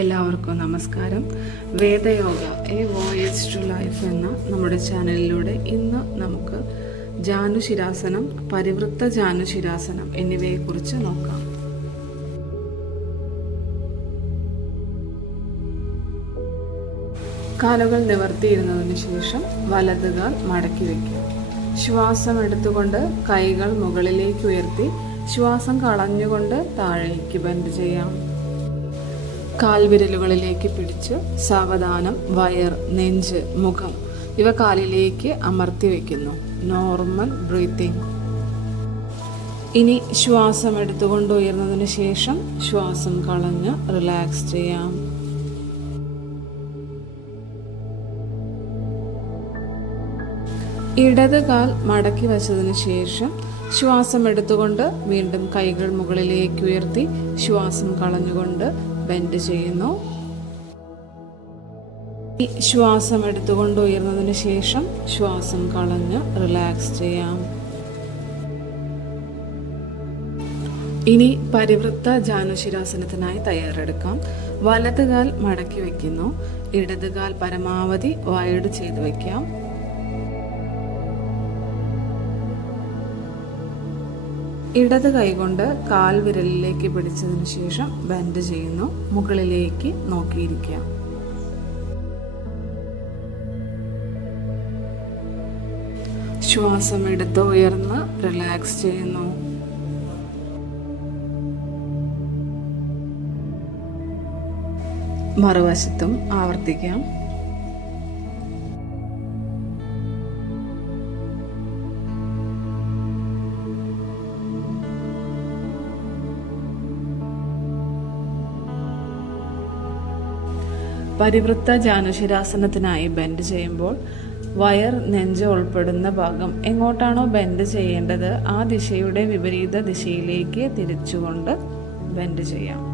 എല്ലാവർക്കും നമസ്കാരം. വേദയോഗ A voyage to life എന്ന നമ്മുടെ ചാനലിലൂടെ ഇന്ന് നമുക്ക് ജാനുശിരാസനം, പരിവൃത്ത ജാനുശിരാസനം എന്നിവയെക്കുറിച്ച് നോക്കാം. കാലുകൾ നിവർത്തിയിരുന്നതിന് ശേഷം വലതുകാൽ മടക്കി വയ്ക്കുക. ശ്വാസം എടുത്തുകൊണ്ട് കൈകൾ മുകളിലേക്ക് ഉയർത്തി ശ്വാസം കളഞ്ഞുകൊണ്ട് താഴേക്ക് ബെൻഡ് ചെയ്യാം. കാൽവിരലുകളിലേക്ക് പിടിച്ച് സാവധാനം വയർ, നെഞ്ച്, മുഖം ഇവ കാലിലേക്ക് അമർത്തി വയ്ക്കുന്നു. Normal breathing. ഇനി ശ്വാസം എടുത്തുകൊണ്ട് ഉയർന്നതിന് ശേഷം ശ്വാസം കളഞ്ഞ് റിലാക്സ് ചെയ്യാം. ഇടത് കാൽ മടക്കി വച്ചതിന് ശേഷം ശ്വാസം എടുത്തുകൊണ്ട് വീണ്ടും കൈകൾ മുകളിലേക്ക് ഉയർത്തി ശ്വാസം കളഞ്ഞുകൊണ്ട് ബെൻഡ് ചെയ്യുന്നു. ശ്വാസം എടുത്തുകൊണ്ട് ഉയർന്നതിന് ശേഷം ശ്വാസം കളഞ്ഞ് റിലാക്സ് ചെയ്യാം. ഇനി പരിവൃത്ത ജാനുശിരാസനത്തിനായി തയ്യാറെടുക്കാം. വലതുകാൽ മടക്കി വയ്ക്കുന്നു. ഇടതുകാൽ പരമാവധി വൈഡ് ചെയ്ത് വയ്ക്കാം. ഇടത് കൈകൊണ്ട് കാൽ വിരലിലേക്ക് പിടിച്ചതിന് ശേഷം ബെൻഡ് ചെയ്യുന്നു. മുകളിലേക്ക് നോക്കിയിരിക്കുക. ശ്വാസം എടുത്ത് ഉയർന്ന് റിലാക്സ് ചെയ്യുന്നു. മറുവശത്തും ആവർത്തിക്കാം. പരിവൃത്ത ജാനുശിരാസനത്തിനായി ബെൻഡ് ചെയ്യുമ്പോൾ വയർ, നെഞ്ച് ഉൾപ്പെടുന്ന ഭാഗം എങ്ങോട്ടാണോ ബെൻഡ് ചെയ്യേണ്ടത് ആ ദിശയുടെ വിപരീത ദിശയിലേക്ക് തിരിച്ചുകൊണ്ട് ബെൻഡ് ചെയ്യാം.